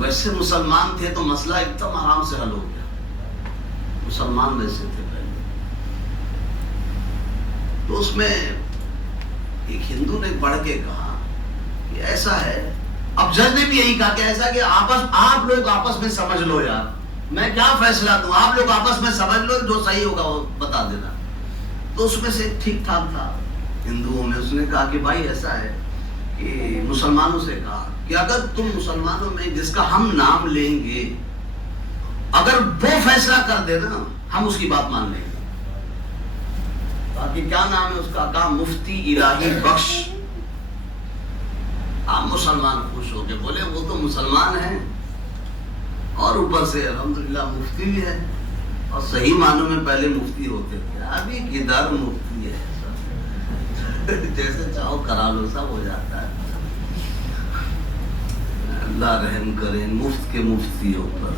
ویسے مسلمان تھے تو مسئلہ ایک دم آرام سے حل ہو گیا. مسلمان ویسے تھے پہلے. تو اس میں ایک ہندو نے پڑھ کے کہا کہ ایسا ہے. اب جج نے بھی یہی کہا کہ ایسا کہ آپ لوگ آپس میں سمجھ لو یار, میں کیا فیصلہ دوں, آپ لوگ آپس میں سمجھ لو, جو صحیح ہوگا وہ بتا دینا. تو اس میں سے ٹھیک ٹھاک تھا ہندوؤں میں, اس نے کہا کہ بھائی ایسا ہے کہ مسلمانوں سے کہا کہ اگر تم مسلمانوں میں جس کا ہم نام لیں گے اگر وہ فیصلہ کر دے نا ہم اس کی بات مان لیں گے. کہ کیا نام ہے اس کا, کہا مفتی الہی بخش. آپ مسلمان خوش ہو کے بولے وہ تو مسلمان ہیں اور اوپر سے الحمدللہ مفتی بھی ہے, اور صحیح معنوں میں پہلے مفتی ہوتے تھے, ابھی کدھر مفتی ہے, جیسے چاہو کرا لو سب ہو جاتا ہے. اللہ رحم کرے مفت کے مفتی اوپر.